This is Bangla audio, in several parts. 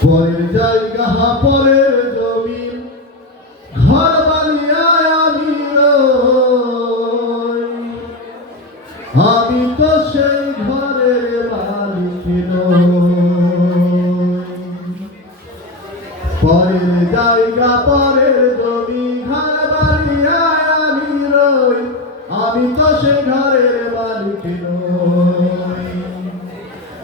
পরের জায়গা, পরের জমি ঘর বানিয়া আমি। আমি তো সেই ঘরের মালিক। পরের জায়গা, পরের জমি, ঘর বানিয়া আমি রই আমি তো সে ঘরের মালিক নই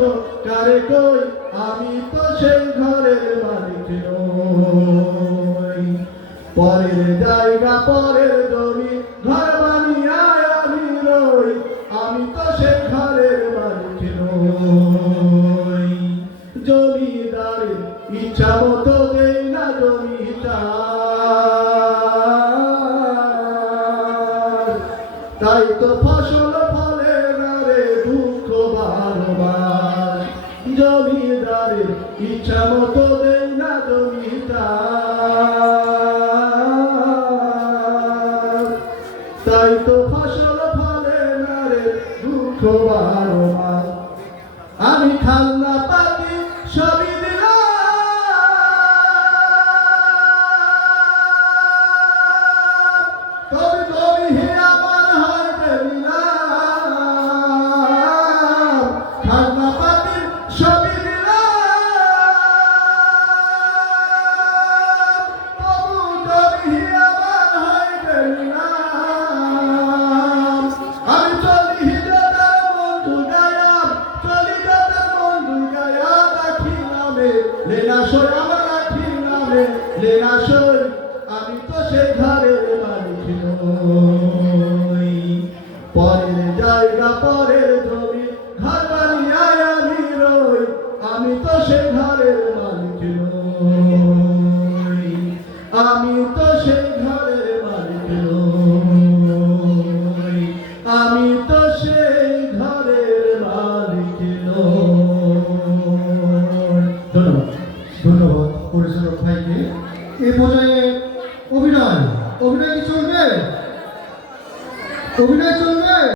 মনের কারে কই? আমি তো সেই ঘরের মালিক পরের জায়গা, পরের জমি, ঘর বানিয়া আমি রই। আমি তো সে ঘরের মালিক নই। জমিদারের ইচ্ছা মতো দেই না জমিদার। তাই তো ফসল ফলে না রে, দুঃখ বারবার। জমিদারের ইচ্ছা মতো দেয় না জমিদার। তাই তো ফসল ফলে না রে দুঃখ বারো আমি খালনা পাতি সবই লেনা সই আমার রাখি নামে লেনা সই আমি তো সে ঘরের এই পর্যায়ে অভিনয়। অভিনয় কি চলবে? অভিনয় চলবে।